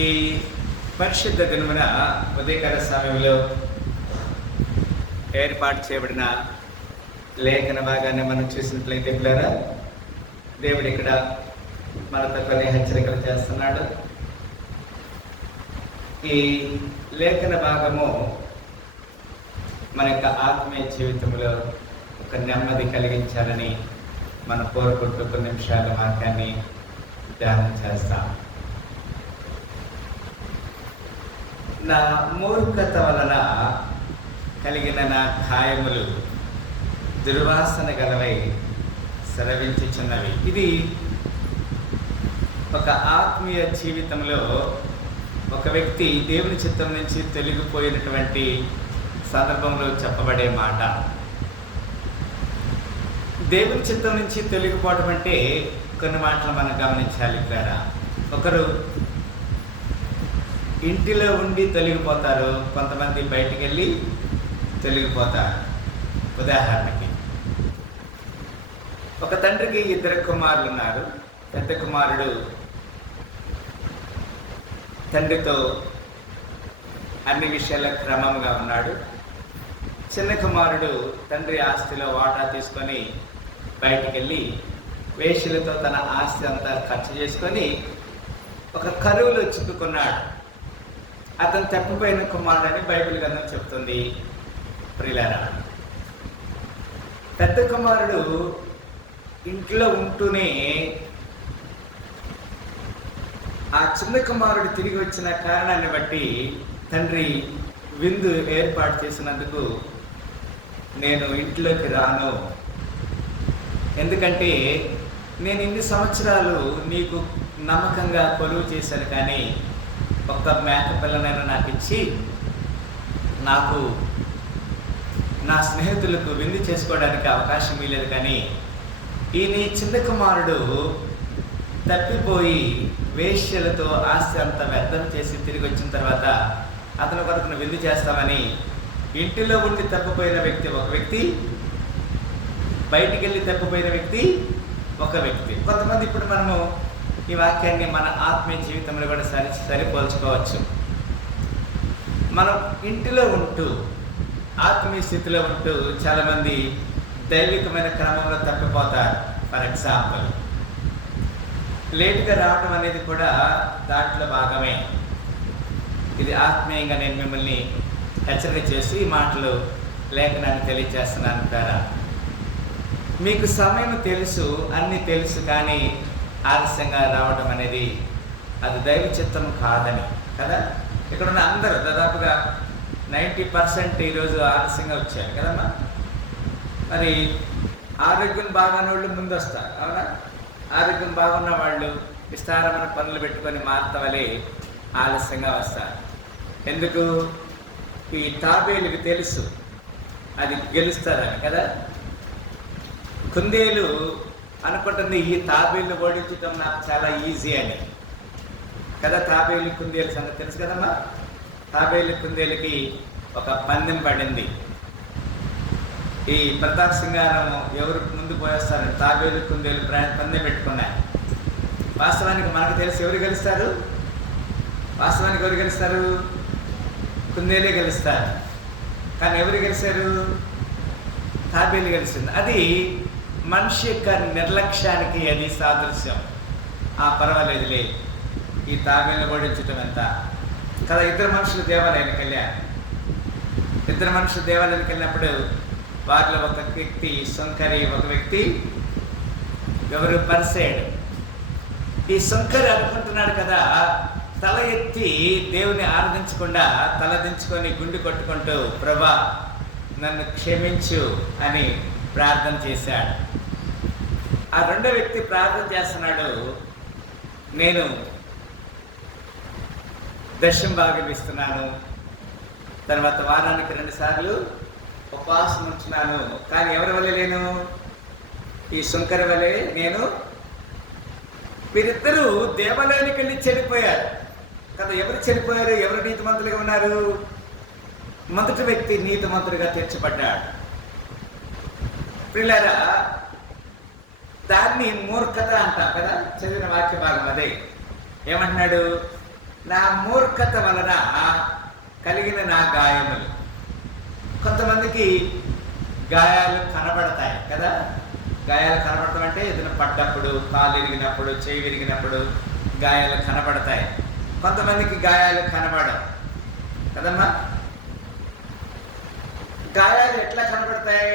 ఈ పరిశుద్ధ దినమున ఉదయకాల సమయంలో ఏర్పాటు చేయబడిన లేఖన భాగాన్ని మనం చూసినట్లయితే పిల్లరా, దేవుడు ఇక్కడ మనతో కొన్ని హెచ్చరికలు చేస్తున్నాడు. ఈ లేఖన భాగము మన యొక్క ఆత్మీయ జీవితంలో ఒక నెమ్మది కలిగించాలని మనం కోరుకుంటూ కొన్ని నిమిషాల వాక్యాన్ని ధ్యానం చేస్తాం. నా మూర్ఖత వలన కలిగిన నా గాయములు దుర్వాసన గలవై స్రవించుచున్నవి. ఇది ఒక ఆత్మీయ జీవితంలో ఒక వ్యక్తి దేవుని చిత్తం నుంచి తొలగిపోయినటువంటి సందర్భంలో చెప్పబడే మాట. దేవుని చిత్తం నుంచి తొలగిపోవడం అంటే కొన్ని మాటలు మనం గమనించాలి. ఇక్కడ ఒకరు ఇంటిలో ఉండి తొలగిపోతారు, కొంతమంది బయటికి వెళ్ళి తొలగిపోతారు. ఉదాహరణకి ఒక తండ్రికి 2 కుమారులు ఉన్నారు. పెద్ద కుమారుడు తండ్రితో అన్ని విషయాల క్రమంగా ఉన్నాడు. చిన్న కుమారుడు తండ్రి ఆస్తిలో వాటా తీసుకొని బయటికి వెళ్ళి వేశ్యలతో తన ఆస్తి అంతా ఖర్చు చేసుకొని ఒక కరువులో చిక్కుకున్నాడు. అతను తప్పిపోయిన కుమారుడు అని బైబిల్ గ్రంథం చెప్తుంది. ప్రియులారా, పెద్ద కుమారుడు ఇంట్లో ఉంటూనే ఆ చిన్న కుమారుడు తిరిగి వచ్చిన కారణాన్ని బట్టి తండ్రి విందు ఏర్పాటు చేసినందుకు నేను ఇంట్లోకి రాను, ఎందుకంటే నేను ఇన్ని సంవత్సరాలు నీకు నమ్మకంగా కొలువు చేశాను, కానీ ఒక్క మేక పిల్లనైనా నాకు ఇచ్చి నాకు నా స్నేహితులకు విందు చేసుకోవడానికి అవకాశం ఇవ్వలేదు. కానీ ఈ నీ చిన్న కుమారుడు తప్పిపోయి వేశ్యలతో ఆస్తి అంతా వ్యర్థం చేసి తిరిగి వచ్చిన తర్వాత అతని కొరకు విందు చేస్తామని ఇంటిలో ఉండి తప్పిపోయిన వ్యక్తి ఒక వ్యక్తి, బయటికి వెళ్ళి తప్పిపోయిన వ్యక్తి ఒక వ్యక్తి. కొంతమంది ఇప్పుడు మనము ఈ వాక్యాన్ని మన ఆత్మీయ జీవితంలో కూడా సరిపోల్చుకోవచ్చు. మనం ఇంటిలో ఉంటూ ఆత్మీయ స్థితిలో ఉంటూ చాలామంది దైవికమైన క్రమంలో తప్పిపోతారు. ఫర్ ఎగ్జాంపుల్, లేటుగా రావడం అనేది కూడా దాంట్లో భాగమే. ఇది ఆత్మీయంగా నేను మిమ్మల్ని హెచ్చరిక చేసి ఈ మాటలు లేఖనాన్ని తెలియజేస్తున్నాను. ద్వారా మీకు సమయం తెలుసు, అన్నీ తెలుసు, కానీ ఆలస్యంగా రావడం అనేది అది దైవ చిత్తం కాదని కదా. ఇక్కడ ఉన్న అందరూ దాదాపుగా 90% ఈరోజు ఆలస్యంగా వచ్చారు కదమ్మా. మరి ఆరోగ్యం బాగున్న వాళ్ళు ముందు వస్తారు, అవునా? ఆరోగ్యం బాగున్న వాళ్ళు విస్తారమైన పనులు పెట్టుకొని మార్తవలే ఆలస్యంగా వస్తారు. ఎందుకు? ఈ తాబేలుకి తెలుసు అది గెలుస్తారని కదా. కుందేలు అనుకుంటుంది ఈ తాబేలు ఓడించడం నాకు చాలా ఈజీ అని కదా. తాబేలు కుందేలు సంగతి తెలుసు కదమ్మా. తాబేలు కుందేలుకి ఒక పందెం పడింది. ఈ ప్రతాప్ సింగారం ఎవరు ముందు పోయేస్తారని తాబేలు కుందేలు పందెం పెట్టుకున్నాయి. వాస్తవానికి మనకు తెలిసి ఎవరు గెలుస్తారు? వాస్తవానికి ఎవరు గెలుస్తారు? కుందేలే గెలుస్తారు. కానీ ఎవరు గెలిచారు? తాబేలు గెలిచింది. అది మనిషి యొక్క నిర్లక్ష్యానికి అది సాదృశ్యం. పర్వాలేదులే, ఈ తాబేలు ఓడించటం ఎంత కదా. 2 మనుషులు దేవాలయానికి వెళ్ళారు. 2 మనుషులు దేవాలయానికి వెళ్ళినప్పుడు వారిలో ఒక వ్యక్తి శంకరి, ఒక వ్యక్తి ఎవరు పరిసేయుడు. ఈ శంకరి అనుకుంటున్నాడు కదా, తల ఎత్తి దేవుని ఆరాధించకుండా తల దించుకొని గుండు కొట్టుకుంటూ ప్రభా నన్ను క్షమించు అని ప్రార్థన చేశాడు. ఆ రెండో వ్యక్తి ప్రార్థన చేస్తున్నాడు, నేను దశం భాగం ఇస్తున్నాను, తర్వాత వారానికి 2 సార్లు ఉపవాసం ఉంచున్నాను, కానీ ఎవరి వల్ల లేను? ఈ శంకరి వల్లే నేను. వీరిద్దరూ దేవాలయానికి వెళ్ళి చెడిపోయారు కదా. ఎవరు చెడిపోయారు? ఎవరు నీతిమంతులుగా ఉన్నారు? మొదటి వ్యక్తి నీతిమంతుడిగా తీర్చబడ్డాడు. ప్రియులారా, దాన్ని మూర్ఖత అంటాం కదా. చదివిన వాక్య భాగం అదే. ఏమంటున్నాడు? నా మూర్ఖత వలన కలిగిన నా గాయములు. కొంతమందికి గాయాలు కనబడతాయి కదా. గాయాలు కనబడతాం అంటే ఏదైనా పడ్డప్పుడు, కాలు విరిగినప్పుడు, చేయి విరిగినప్పుడు గాయాలు కనబడతాయి. కొంతమందికి గాయాలు కనబడవు కదమ్మా. గాయాలు ఎట్లా కనబడతాయి?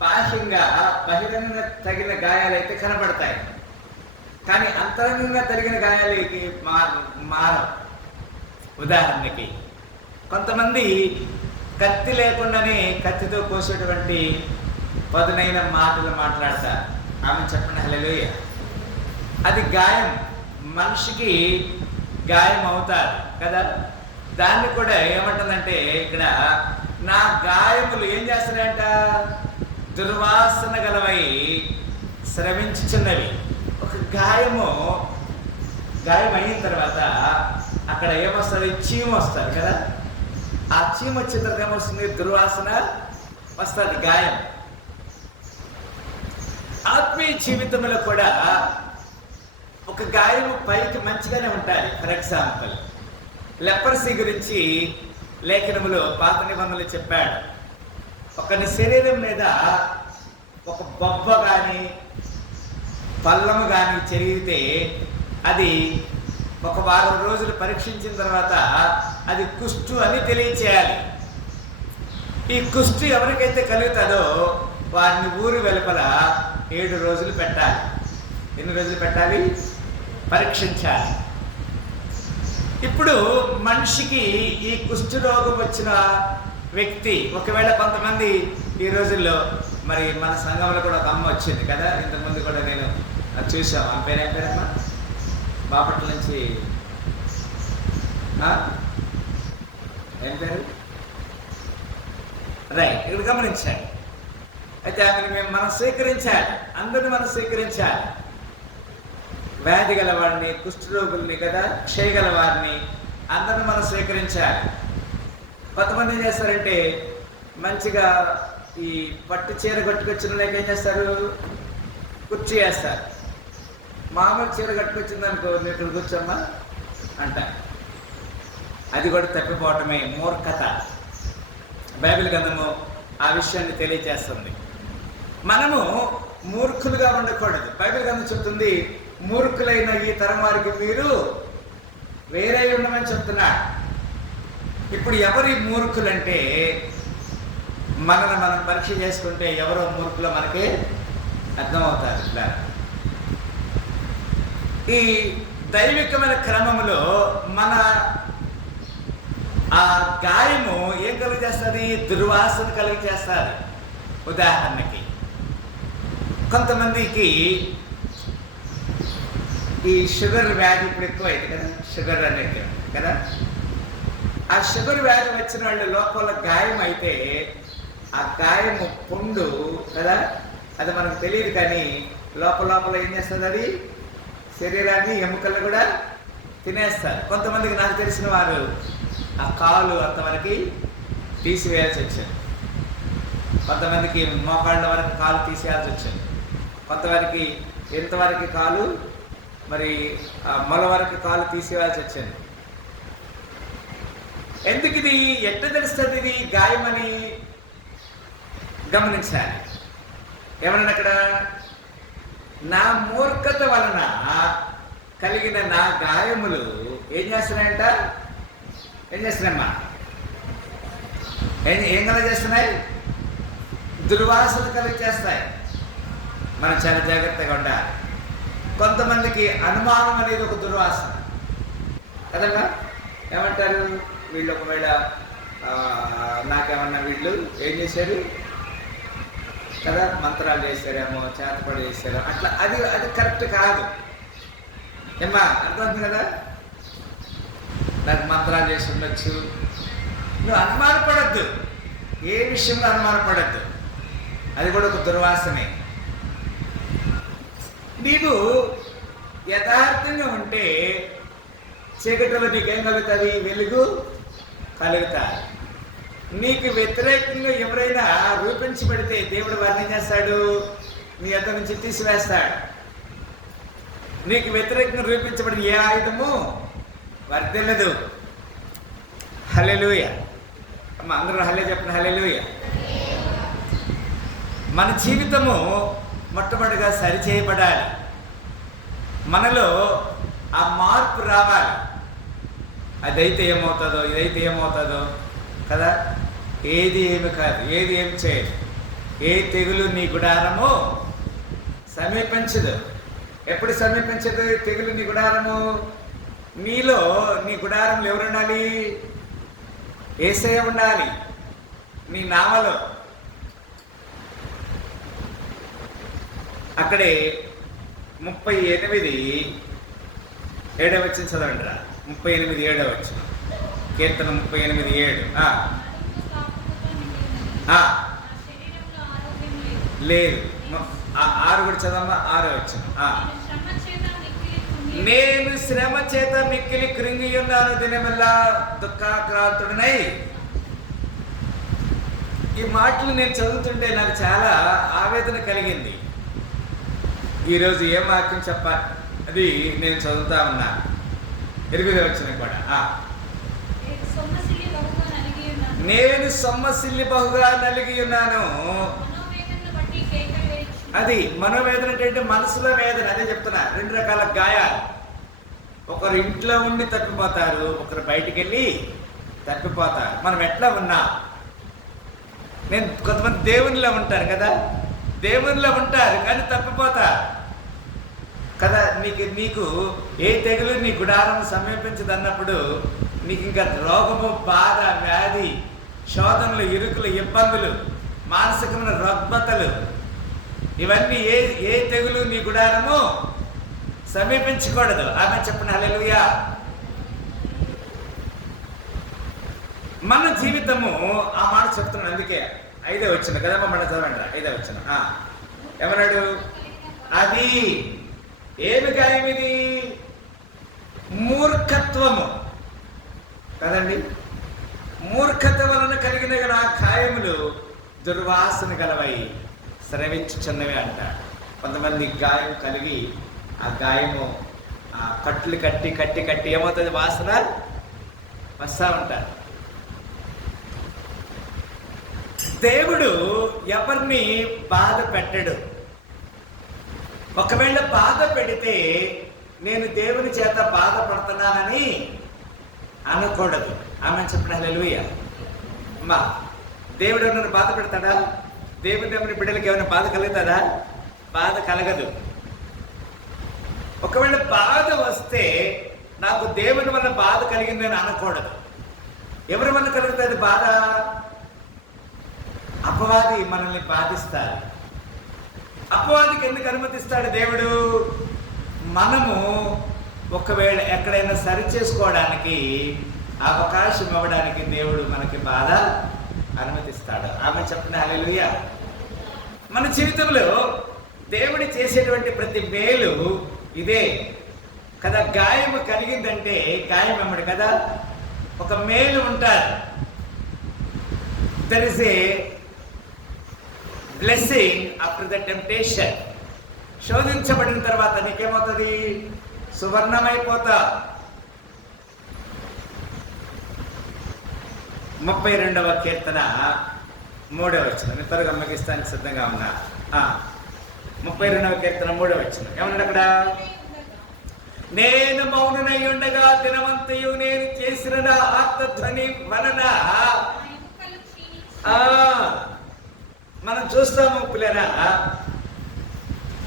బాహ్యంగా బహిరంగంగా తగిన గాయాలు అయితే కనబడతాయి, కానీ అంతరంగంగా తగిన గాయాలకి మారవు. ఉదాహరణకి కొంతమంది కత్తి లేకుండానే కత్తితో కోసేటువంటి పదునైన మాటలు మాట్లాడతారు. ఆమె చెప్పండి హల్లెలూయా. అది గాయం, మనిషికి గాయం అవుతారు కదా. దాన్ని కూడా ఏమంటుందంటే ఇక్కడ, నా గాయములు ఏం చేస్తున్నాయంట? దుర్వాసన గలవై స్రవించుచున్నవి. ఒక గాయం అయిన తర్వాత అక్కడ ఏమొస్తుంది? చీమ వస్తుంది కదా. ఆ చీమ వచ్చిన తర్వాత ఏమొస్తుంది? దుర్వాసన వస్తుంది, గాయం. ఆత్మీయ జీవితంలో కూడా ఒక గాయం పైకి మంచిగానే ఉంటుంది. ఫర్ ఎగ్జాంపుల్, లెపర్సీ గురించి లేఖనములో పాత నిబంధనలు చెప్పాడు. ఒకని శరీరం మీద ఒక బొబ్బ కానీ పల్లము కానీ చెరిగితే అది ఒక వారం రోజులు పరీక్షించిన తర్వాత అది కుష్టు అని తెలియచేయాలి. ఈ కుష్టు ఎవరికైతే కలుగుతుందో వారిని ఊరు వెలుపల 7 రోజులు పెట్టాలి. ఎన్ని రోజులు పెట్టాలి? పరీక్షించాలి. ఇప్పుడు మనిషికి ఈ కుష్టు రోగం వచ్చిన వ్యక్తి, ఒకవేళ కొంతమంది ఈ రోజుల్లో, మరి మన సంఘంలో కూడా ఒక అమ్మ వచ్చింది కదా, ఇంతకుముందు కూడా నేను చూసాం. ఆ పేరు ఏం పేరమ్మా? బాపట్ల నుంచి ఏం పేరు? రైట్, ఇక్కడ గమనించాలి. అయితే ఆమెను మనం స్వీకరించాలి, అందరిని మనం స్వీకరించాలి. వ్యాధి గల వారిని, కుష్ఠరోగుల్ని కదా, క్షయగల వారిని అందరిని మనం స్వీకరించాలి. కొంతమంది ఏం చేస్తారంటే మంచిగా ఈ పట్టు చీర కట్టుకొచ్చిన లేక ఏం చేస్తారు? కుర్చీ వేస్తారు. మామూలు చీర కట్టుకొచ్చిందనుకో, నీకు కూర్చోమ్మా అంట. అది కూడా తప్పిపోవటమే, మూర్ఖత. బైబిల్ గ్రంథము ఆ విషయాన్ని తెలియజేస్తుంది. మనము మూర్ఖులుగా ఉండకూడదు. బైబిల్ గ్రంథం చెప్తుంది, మూర్ఖులైన ఈ తరం వారికి మీరు వేరే ఉండమని చెప్తున్నాడు. ఇప్పుడు ఎవరి మూర్ఖులంటే, మనల్ని మనం పరీక్ష చేసుకుంటే ఎవరో మూర్ఖులో మనకే అర్థమవుతారు. ఇట్లా ఈ దైవికమైన క్రమములో మన ఆ గాయము ఏం కలిగి చేస్తుంది? దుర్వాసన కలిగి చేస్తుంది. ఉదాహరణకి కొంతమందికి ఈ షుగర్ వ్యాధి ఇప్పుడు ఎక్కువైంది కదా, షుగర్ అనేది కదా. ఆ షుగర్ వ్యాధి వచ్చిన వాళ్ళు లోపల గాయం అయితే ఆ గాయము పుండు కదా, అది మనకు తెలియదు, కానీ లోపల ఏం చేస్తుంది? అది శరీరాన్ని, ఎముకలు కూడా తినేస్తారు. కొంతమందికి నాకు తెలిసిన వారు ఆ కాలు అంతవరకు తీసివేయాల్సి వచ్చింది. కొంతమందికి మోకాళ్ళ వరకు కాలు తీసేయాల్సి వచ్చింది. కొంతవరకు ఎంతవరకు కాలు, మరి మొల వరకు కాలు తీసేయాల్సి వచ్చింది. ఎందుకు ఇది ఎట్ట తెలుస్తుంది? ఇది గాయమని గమనించాలి. ఏమన్నా అక్కడ, నా మూర్ఖత వలన కలిగిన నా గాయములు ఏం చేస్తున్నాయంట? ఏం చేస్తున్నాయమ్మా? ఏం కలిగి చేస్తున్నాయి? దుర్వాసన కలిగి చేస్తాయి. మనం చాలా జాగ్రత్తగా ఉండాలి. కొంతమందికి అనుమానం అనేది ఒక దుర్వాసన కదమ్మా. ఏమంటారు వీళ్ళు? ఒకవేళ నాకేమన్నా వీళ్ళు ఏం చేశారు కదా, మంత్రాలు చేశారేమో, చేతపడి చేశారు, అట్లా. అది కరెక్ట్ కాదు. ఏమ్మా, అర్థమవుతుంది కదా? నాకు మంత్రాలు చేసి ఉండొచ్చు. నువ్వు అనుమానపడద్దు, ఏ విషయంలో అనుమానపడద్దు. అది కూడా ఒక దుర్వాసనే. నీవు యథార్థంగా ఉంటే చీకటిలో నీకేం కలుగుతుంది? వెలుగు కలుగుతాయి. నీకు వ్యతిరేకంగా ఎవరైనా రూపించబడితే దేవుడు వారిని ఏం చేస్తాడు? నీ యొద్ద నుంచి తీసివేస్తాడు. నీకు వ్యతిరేకంగా రూపించబడిన ఏ ఆయుధము వర్ధిల్లదు. హల్లెలూయా. అమ్మ అందరూ హల్లే చెప్పండి. హల్లెలూయా. మన జీవితము మొట్టమొదటిగా సరిచేయబడాలి. మనలో ఆ మార్పు రావాలి. అదైతే ఏమవుతుందో, ఇదైతే ఏమవుతుందో కదా. ఏది ఏమి కాదు, ఏది ఏమి చేయదు. ఏ తెగులు నీ గుడారము సమీపించదు. ఎప్పుడు సమీపించదు తెగులు నీ గుడారము? నీలో, నీ గుడారంలో ఎవరు ఉండాలి? యేసయ్య ఉండాలి నీ నామలో. అక్కడే 38:7 చదవండి రా. 38:7 కీర్తన 38:7. లేదు 6 కూడా చదవమ్మా. 6 నేను శ్రమ చేత మిక్కిలి కృంగి ఉన్నాను, దినమెల్లా దుఃఖాక్రాంతుడినై. ఈ మాటలు నేను చదువుతుంటే నాకు చాలా ఆవేదన కలిగింది. ఈరోజు ఏం వాక్యం చెప్పాలి అది నేను చదువుతా ఉన్నా. 8 కూడా. నేను సొమ్మసిల్లి బహుగా నలిగి ఉన్నాను. అది మనోవేదన అంటే మనసులో వేదన. అదే చెప్తున్నా. 2 రకాల గాయాలు. ఒకరు ఇంట్లో ఉండి తప్పిపోతారు, ఒకరు బయటికి వెళ్ళి తప్పిపోతారు. మనం ఎట్లా ఉన్నా, నేను కొంతమంది దేవునిలో ఉంటారు కదా, దేవునిలో ఉంటారు కానీ తప్పిపోతారు కదా. నీకు ఏ తెగులు నీ గుడారం సమీపించదు అన్నప్పుడు నీకు ఇంకా రోగము, బాధ, వ్యాధి, శోధనలు, ఇరుకులు, ఇబ్బందులు, మానసికమైన రుగ్మతలు, ఇవన్నీ ఏ తెగులు నీ గుడారము సమీపించకూడదు. ఆమె చెప్పండి. హల్లెలూయా. మన జీవితము ఆ మాట చెప్తున్నాడు. అందుకే 5 కదమ్మా. మన చదవండి 5 ఏమన్నాడు? అది ఏమి గాయం? ఇది మూర్ఖత్వము కదండి. మూర్ఖత్వం వలన కలిగిన ఆ గాయములు దుర్వాసన గలవై స్రవించుచున్నవి అంటాడు. కొంతమంది గాయం కలిగి ఆ గాయము కట్లు కట్టి కట్టి కట్టి ఏమవుతుంది? వాసన వస్తూ ఉంటారు. దేవుడు ఎవరిని బాధ పెట్టడు. ఒకవేళ బాధ పెడితే నేను దేవుని చేత బాధపడుతున్నానని అనకూడదు. ఆమె చెప్పిన హల్లెలూయా. అమ్మా, దేవుడు నన్ను బాధ పెడతాడా? దేవుని నమ్మిన బిడ్డలకి ఏమైనా బాధ కలుగుతుందా? బాధ కలగదు. ఒకవేళ బాధ వస్తే నాకు దేవుని వల్ల బాధ కలిగిందని అనకూడదు. ఎవరి వల్ల కలుగుతుంది బాధ? అపవాది మనల్ని బాధిస్తారు. అపవాదికి ఎందుకు అనుమతిస్తాడు దేవుడు? మనము ఒకవేళ ఎక్కడైనా సరి చేసుకోవడానికి అవకాశం ఇవ్వడానికి దేవుడు మనకి బాధ అనుమతిస్తాడు. ఆమె చెప్పిన హల్లెలూయా. మన జీవితంలో దేవుడు చేసేటువంటి ప్రతి మేలు ఇదే కదా. గాయము కలిగిందంటే గాయం ఎమ్మడు కదా ఒక మేలు ఉంటారు. There is a blessing after the temptation. శోధించబడిన తర్వాత నీకేమవుతుంది? సువర్ణమైపోతా. 32వ కీర్తన 3వ వచనం. నేను త్వరగా ముగిస్తానికి సిద్ధంగా ఉన్నా. 32వ కీర్తన 3వ వచనం ఏమన్నాడు అక్కడ? నేను మౌననై ఉండగా దినమంతయు నేను చేసిన ఆర్తధ్వని వలన. మనం చూస్తాము పిల్లరా,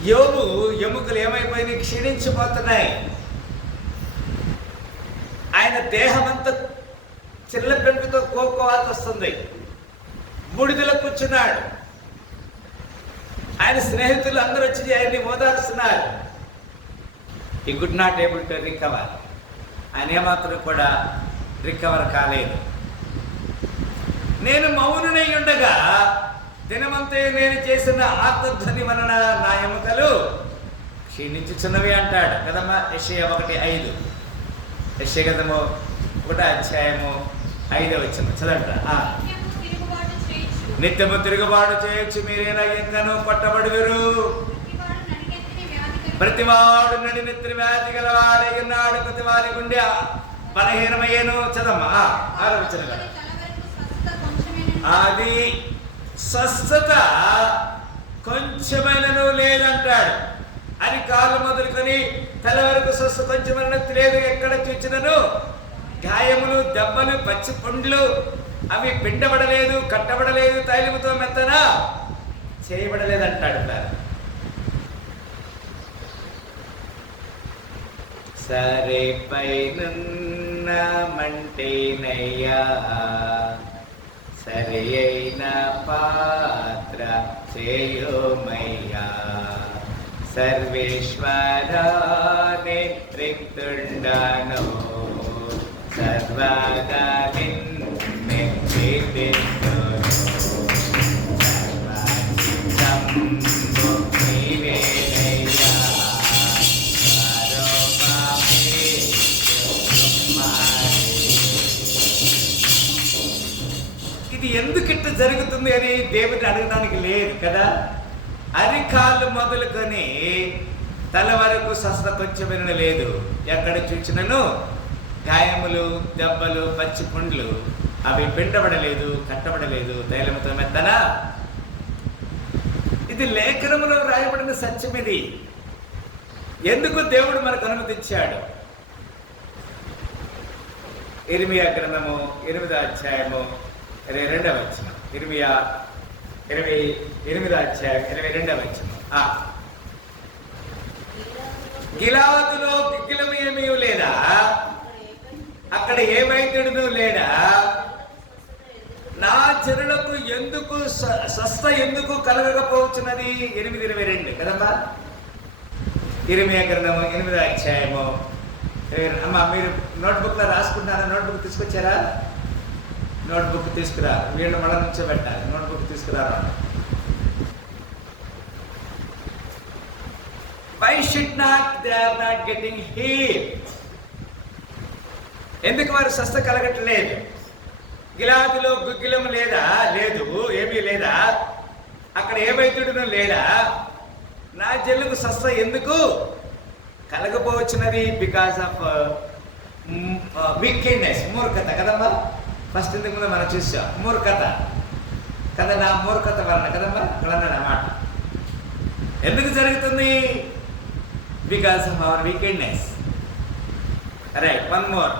యోబు ఎముకలు ఏమైపోయినాయి? క్షీణించిపోతున్నాయి. ఆయన దేహమంతా చిల్ల పెంకుతో కోరుకోవాల్సి వస్తుంది. బూడిదలో కూర్చున్నాడు. ఆయన స్నేహితులు అందరూ వచ్చి ఆయన్ని ఓదార్చున్నారు. ఈ good not able to recover. ఆయన ఏమాత్రం కూడా రికవర్ కాలేదు. నేను మౌనునై ఉండగా దినమంతా నేను చేసిన ఆర్తధ్వని వలన నా ఎముకలు క్షీణించుచున్నవి అంటాడు కదమ్మా. యెషయా 1:5. యెషయా గ్రంథము 1:5 చదవండి. నిత్యము తిరుగుబాటు చేయొచ్చు మీరేనా ఎంతనూ పట్టబడుదురు. ప్రతివాడు నడినెత్తిన వ్యాధి గలవాడై ఉన్నాడు. ప్రతివారి గుండె బలహీనమయ్యాను. చదమ్మా 6వ వచనం. అది స్వస్థత కొంచెమైనను లేదంటాడు. అని కాళ్ళు మొదలుకొని తల వరకు స్వస్థ కొంచెమైనా లేదు. ఎక్కడ చూచినను గాయములు, దెబ్బలు, పచ్చి పుండ్లు, అవి పిండబడలేదు, కట్టబడలేదు, తైలముతో మెత్తన చేయబడలేదంటాడు. సరే పైనున్న మంటేనయ్యా, సరి అయిన పాత్ర చేయోమయ్యా, సర్వేశ్వరానే రిక్తుండను, సర్వదా నిన్నే కీర్తింతును, సర్వచిత్తంబు నీవేనయ్యా, ఇది ఎందుకిట్ట జరుగుతుంది అని దేవుడిని అడగడానికి లేదు కదా. అరికాళ్ళు మొదలుకొని తల వరకు స్వస్థ కొంచెమైనా లేదు. ఎక్కడ చూచినను గాయములు, దెబ్బలు, పచ్చి పుండ్లు, అవి పిండబడలేదు, కట్టబడలేదు, తైలముతో మెత్తన. ఇది లేఖనములో రాయబడిన సత్యం. ఇది ఎందుకు దేవుడు మనకు అనుమతించాడు? ఇర్మియా గ్రంథము 8వ అధ్యాయము 22వ వచనం. ఇర్మియా 8వ అధ్యాయం 22వ వచనం. గిలాదులో గిగ్గిలము ఏమీ లేదా, అక్కడ ఏ వైద్యుడును లేడా, నా జనులకు ఎందుకు స్వస్థ ఎందుకు కలగకపోవచ్చున్నది. 8:22 కదమ్మా. ఇర్మియా గ్రంథము 8వ అధ్యాయము. అమ్మా మీరు నోట్బుక్లో రాసుకుంటారా? నోట్బుక్ తీసుకొచ్చారా? నోట్బుక్ తీసుకురా. వీళ్ళు మళ్ళీ నుంచోబెట్టాలి. Notebook తీసుకురారా. Why should not they are not getting healed? ఎందుకు వారు స్వస్థ కలగట్లేదు? గిలాదులో గుగ్గిలం లేదా? లేదు. ఏమీ లేదా? అక్కడ ఏ వైద్యుడును లేడా? నా జల్లుకు స్వస్థ ఎందుకు కలగపోవచ్చున్నది? బికాస్ ఆఫ్ వికెడ్నెస్, మూర్ఖత కదమ్మా. ఫస్ట్ ఇంతకు ముందు మనం చూసాం మూర్ఖత కదా. నా మూర్ఖత వలన కదమ్మా ఇక్కడ అన్నమాట. ఎందుకు జరుగుతుంది? Because of our wickedness. Right. One more.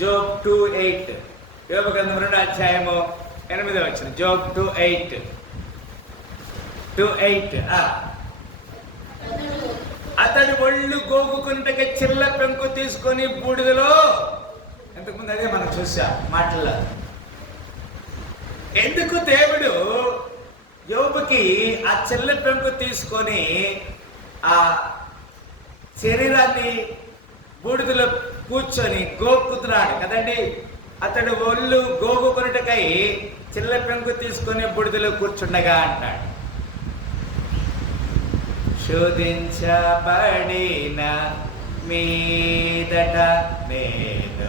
Job 2:8. యోబు గ్రంథం 2వ అధ్యాయము 8వ వచనం. జోబ్ 2:8. అతడు ఒళ్ళు గోగుకుంటగా చిల్ల పెంకు తీసుకొని బూడిదలో, ఇంతకుముందు అదే మనం చూసా మాటల్లో. ఎందుకు దేవుడు యోబుకి ఆ చిల్ల పెంకు తీసుకొని ఆ శరీరాన్ని బూడిదలో కూర్చొని గోకుతున్నాడు కదండి. అతడు ఒళ్ళు గోగుకొనుటకై చిల్ల పెంకు తీసుకొని బూడిదలో కూర్చుండగా అంటాడు. శోధించబడిన మీదట నేను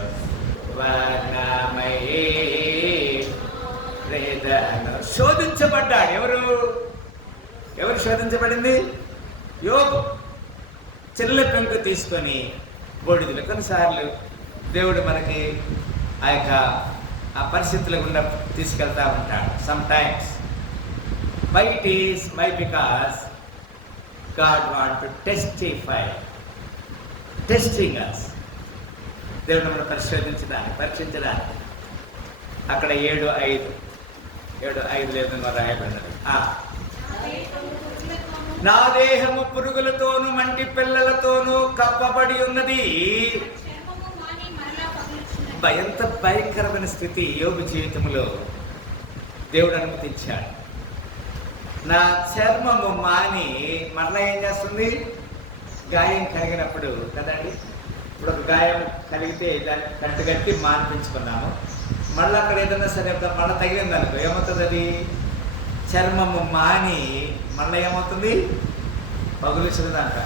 శోధించబడ్డాడు. ఎవరు శోధించబడింది? యోబు. చిల్ల పెంకు తీసుకొని బూడిదలు. కొన్నిసార్లు దేవుడు మనకి ఆ పరిస్థితుల గుండా తీసుకెళ్తా ఉంటాడు. Some times by it is by because God want to testing us. దేవుడు మనం పరీక్షించడానికి. అక్కడ 7:5 లేదు రాయబడినది. నా దేహము పురుగులతోనూ మంటి పిల్లలతోనూ కప్పబడి ఉన్నది. ఎంత భయంకరమైన స్థితి యోబు జీవితంలో దేవుడు అనుమతించాడు. నా చర్మము మాని మరలా ఏం చేస్తుంది? గాయం కలిగినప్పుడు కదండి. ఇప్పుడు ఒక గాయం కలిగితే దాన్ని కట్టుగట్టి మాన్పించుకున్నాము. మళ్ళీ అక్కడ ఏదన్నా సరే మళ్ళీ తగిలింది అనుకో, ఏమవుతుంది? అది చర్మము మాని మళ్ళీ ఏమవుతుంది? పగులుచున్నదంట.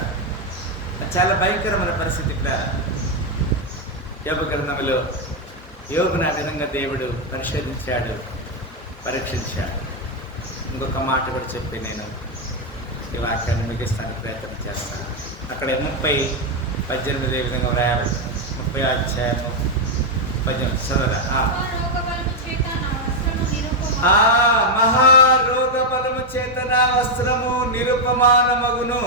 చాలా భయంకరమైన పరిస్థితి. ఇక్కడ యోబు గ్రంథంలో యోబుని ఆ విధంగా దేవుడు పరిశోధించాడు, పరీక్షించాడు. ఇంకొక మాట కూడా చెప్పి నేను ఈ వాక్యాన్ని ముగిస్తాను ప్రయత్నం చేస్తాను. అక్కడ 18 ఏ విధంగా వ్రాయాలి. 30 అధ్యాయము 18 చదవరా. మహారోగ బలము చేత నా వస్త్రము నిరుపమానమగును.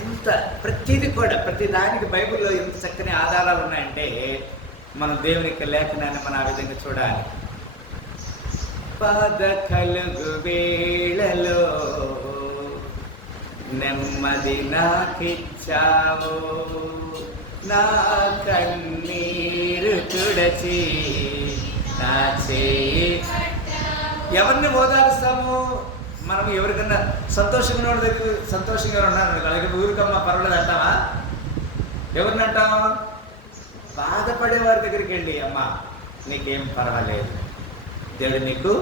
ఎంత ప్రతిదీ కూడా, ప్రతి దానికి బైబిల్లో ఎంత చక్కని ఆధారాలు ఉన్నాయంటే మనం దేవునికి లేఖనాన్ని మనం ఆ విధంగా చూడాలి. బాధ కలుగు వేళలో నెమ్మది నాకిచ్చావు, నా కన్నీరు తుడచి నా చేయి. ఎవరిని ఓదారుస్తాము? మనం ఎవరికన్నా సంతోషంగా ఉన్న దగ్గర సంతోషంగా ఉన్నారు అలాగే ఊరికమ్మా పర్వాలేదు అంటావా? ఎవరిని అంటాం? బాధపడే వారి దగ్గరికి వెళ్ళి అమ్మా నీకేం పర్వాలేదు, దేవుడు నీకు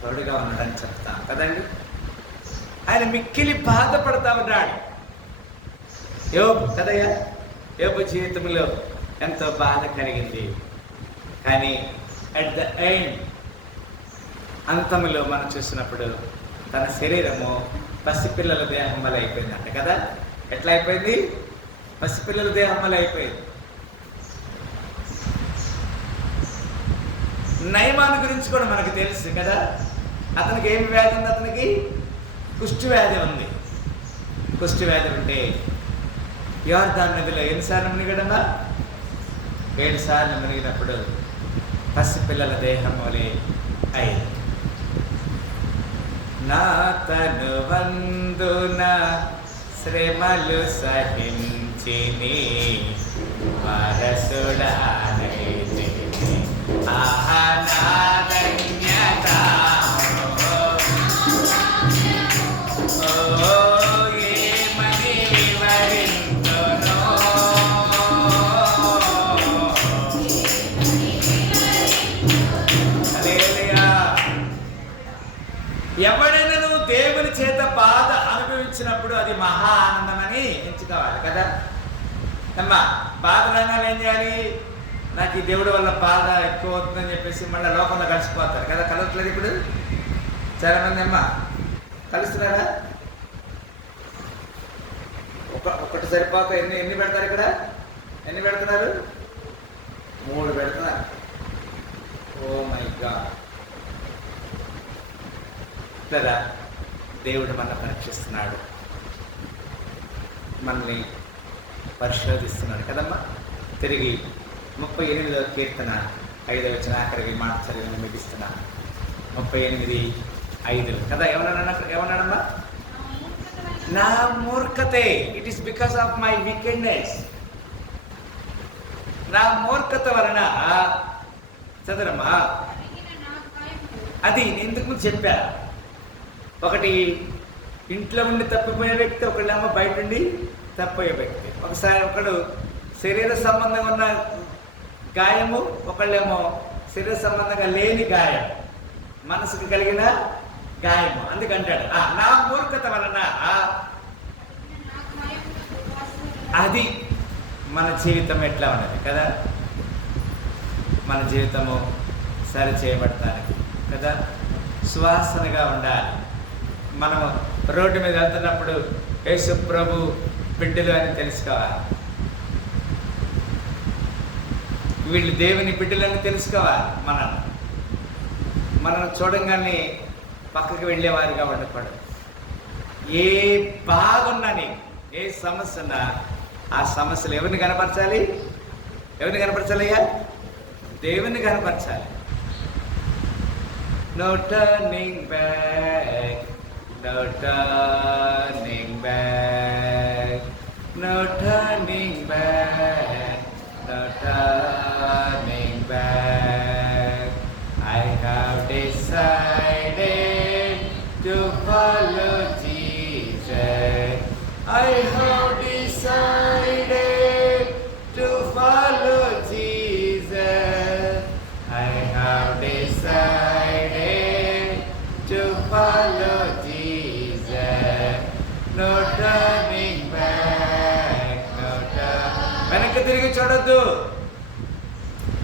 తోడుగా ఉన్నాడని చెప్తాం కదండి. ఆయన మిక్కిలి బాధపడతా ఉన్నాడు. యోబు కదయ్యా, యోబు జీవితంలో ఎంతో బాధ కలిగింది. కానీ అట్ ద ఎండ్ అంతంలో మనం చూసినప్పుడు తన శరీరము పసిపిల్లల దేహం వల్ల అయిపోయిందంట కదా. ఎట్లా అయిపోయింది? పసిపిల్లల దేహం వల్ల అయిపోయింది. నయమాను గురించి కూడా మనకు తెలుసు కదా. అతనికి ఏమి వ్యాధి ఉంది? అతనికి కుష్టి వ్యాధి ఉంది. కుష్టి వ్యాధి ఉంటే యోర్దాను నదిలో ఎన్నిసార్లు మునిగాడమ్మా? 7 సార్లు మునిగినప్పుడు పసిపిల్లల దేహం వలె అయింది. నా తను వందున శ్రమలు సహించిని వారసుడానైతే ఆహా నా ధన్యత. ఏమని వివరింతును? హల్లెలూయా. ఎవడైనా నువ్వు దేవుని చేత బాధ అనుభవించినప్పుడు అది మహా ఆనందమని ఎంచుకోవాలి కదా. అమ్మా బాధ రంగాలు ఏం చేయాలి? నాకు ఈ దేవుడి వల్ల బాధ ఎక్కువ అవుతుందని చెప్పేసి మళ్ళీ లోకంలో కలిసిపోతారు కదా. కలవట్లేదు ఇప్పుడు చాలా మంది. అమ్మా కలుస్తున్నారా? ఒకటి సరిపోక ఎన్ని పెడతారు ఇక్కడ? ఎన్ని పెడుతున్నారు? 3 పెడుతున్నారు. Oh my God. కదా దేవుడు మనల్ని పరీక్షిస్తున్నాడు, మనల్ని పరిశోధిస్తున్నాడు కదమ్మా. తిరిగి 38వ కీర్తన 5వ వచనం ఆఖరికి మాట చదివి ముగిస్తున్నాను. 38:5 కదా. ఏమన్నాడమ్మా? నా మూర్ఖతే, it is because of my wickedness. నా మూర్ఖత వలన చదరమ్మా. అది నేను ఇంతకు ముందు చెప్పా. ఒకటి ఇంట్లో ఉండి తప్పిపోయే వ్యక్తి, ఒకళ్ళేమో బయట ఉండి తప్పిపోయే వ్యక్తి. ఒకడు శరీర సంబంధంగా ఉన్న గాయము, ఒకళ్ళేమో శరీర సంబంధంగా లేని గాయం, మనసుకు కలిగిన గాయము. అందుకంటాడు నా మూర్ఖత వలన. అది మన జీవితం ఎట్లా ఉన్నది కదా. మన జీవితము సరి చేయబడతానికి కదా, సువాసనగా ఉండాలి. మనం రోడ్డు మీద వెళ్తున్నప్పుడు యేసు ప్రభు బిడ్డలు అని తెలుసుకోవాలి. వీళ్ళు దేవుని బిడ్డలని తెలుసుకోవాలి. మనం చూడంగానే పక్కకి వెళ్ళేవారిగా ఉండకూడదు. ఏ బాగున్నా నీకు, ఏ సమస్య ఉన్నా ఆ సమస్యలు ఎవరిని కనపరచాలి? ఎవరిని కనపరచాలయ్యా? దేవుని కనపరచాలి. No turning back, no turning back, no turning back, no turning back. I have decided to follow Jesus. I have decided to follow Jesus. I have decided to follow Jesus. No turning back, no turning. వెనక్కి తిరిగి చూడొద్దు.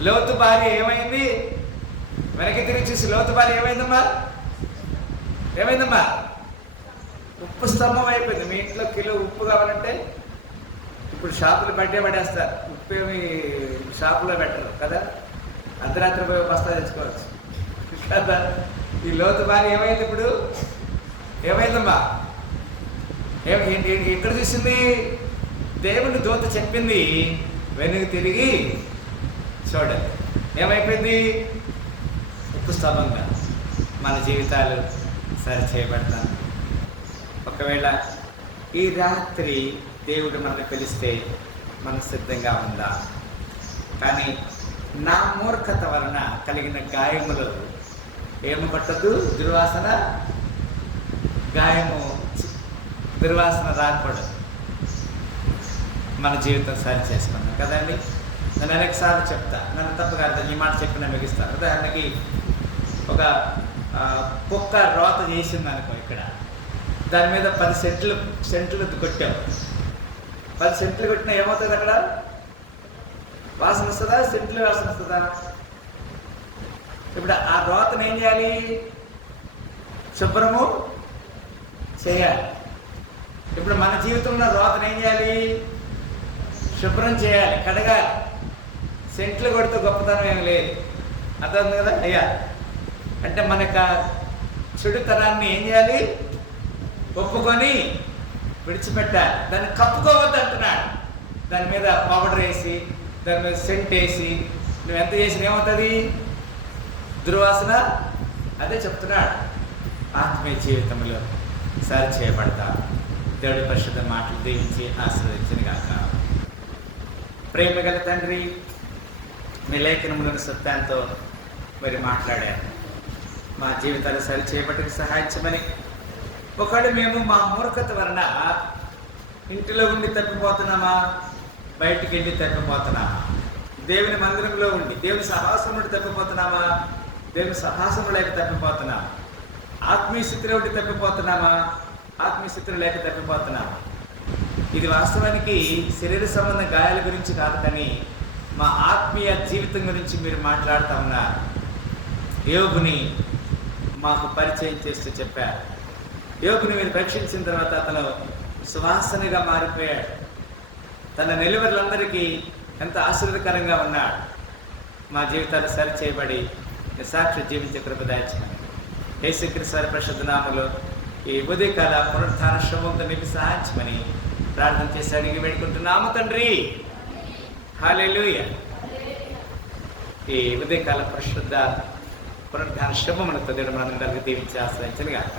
లోతు భార్య ఏమైంది? వెనక్కి తిరిగి చూసి లోతు భార్య ఏమైందమ్మా? ఉప్పు స్తంభం అయిపోయింది. మీ ఇంట్లో కిలో ఉప్పు కావాలంటే ఇప్పుడు షాపులు పడేస్తారు. ఉప్పు ఏమి షాపులో పెట్టరు కదా, అర్ధరాత్రి పోయి బస్తా తెచ్చుకోవచ్చు కదా. ఈ లోతు బాగా ఏమైంది ఇప్పుడు? ఏమైందమ్మా? ఎక్కడ చూసింది? దేవుని దూత చెప్పింది, వెనుక తిరిగి చూడండి. ఏమైపోయింది? ఉప్పు స్తంభంగా మన జీవితాలు సరి చేయబడతాను. ఒకవేళ ఈ రాత్రి దేవుడు మనల్ని పిలిస్తే మనకు సిద్ధంగా ఉందా? కానీ నా మూర్ఖత వలన కలిగిన గాయములు ఏమి పట్టదు? దుర్వాసన గాయము, దుర్వాసన రాకూడదు. మన జీవితం సరి చేసుకున్నాం కదండి. నేను అనేకసార్లు చెప్తా, నన్ను తప్పుగా అర్థం, ఈ మాట చెప్పిన మిగిస్తాను. ఉదాహరణకి ఒక కుక్క రోత చేసింది అనుకో, ఇక్కడ దాని మీద 10 సెంట్లు కొట్టాం. 10 సెంట్లు కొట్టినా ఏమవుతుంది? అక్కడ వాసన వస్తుందా? సెంట్లు వాసన వస్తుందా? ఇప్పుడు ఆ రోతను ఏం చేయాలి? శుభ్రము చేయాలి. ఇప్పుడు మన జీవితంలో రోతను ఏం చేయాలి? శుభ్రం చేయాలి, కడగాలి. సెంట్లు కొడితే గొప్పతనం ఏమి లేదు. అర్థం కదా అయ్యా? అంటే మన యొక్క చెడుతనాన్ని ఏం చేయాలి? ఒప్పుకొని విడిచిపెట్టాలి. దాన్ని కప్పుకోవద్దు అంటున్నాడు. దాని మీద పౌడర్ వేసి, దాని మీద సెంట్ వేసి నువ్వు ఎంత చేసినా ఏమవుతుంది? దుర్వాసన. అదే చెప్తున్నాడు, ఆత్మీయ జీవితంలో సరి చేయబడతా. దేవుడి పరిశుద్ధ మాటలు దీవించి ఆశీర్వదించను గాక. ప్రేమ గల తండ్రి, మీ లేఖనములను సత్యంతో మరి మాట్లాడారు. మా జీవితాలు సరి చేయబట్టకు సహాయించమని. ఒకవేళ మేము మా మూర్ఖత వలన ఇంటిలో ఉండి తప్పిపోతున్నామా, బయటికి వెళ్ళి తప్పిపోతున్నామా, దేవుని మందిరంలో ఉండి దేవుని సహాసం నుండి తప్పిపోతున్నామా, దేవుని సహాసం లేక తప్పిపోతున్నామా, ఆత్మీయ స్థితిలో ఉండి తప్పిపోతున్నామా, ఆత్మీయ స్థితిలో లేక తప్పిపోతున్నామా? ఇది వాస్తవానికి శరీర సంబంధ గాయాల గురించి కాదు, కానీ మా ఆత్మీయ జీవితం గురించి మీరు మాట్లాడుతూ ఉన్నారు. యోబుని మాకు పరిచయం చేస్తూ చెప్పారు. యోబుని మీరు రక్షించిన తర్వాత అతను సువాసనగా మారిపోయాడు. తన నిలువరులందరికీ ఎంత ఆశీర్వదకరంగా ఉన్నాడు. మా జీవితాలు సరి చేయబడి సాక్షి జీవించే కృప దయచేయండి. యేసుక్రీస్తు వారి పరిశుద్ధ నామములో ఈ ఉదయకాల పునరుత్థాన శుభంతో మీకు సహాయించమని ప్రార్థన చేసి అడిగి వేడుకుంటున్నాము తండ్రి. హల్లెలూయా. ఈ ఉదయకాల పరిశుద్ధ పునరుత్థాన శుభమును దేవుడు మనందరికీ దీవించి ఆశ్రయించను గాక.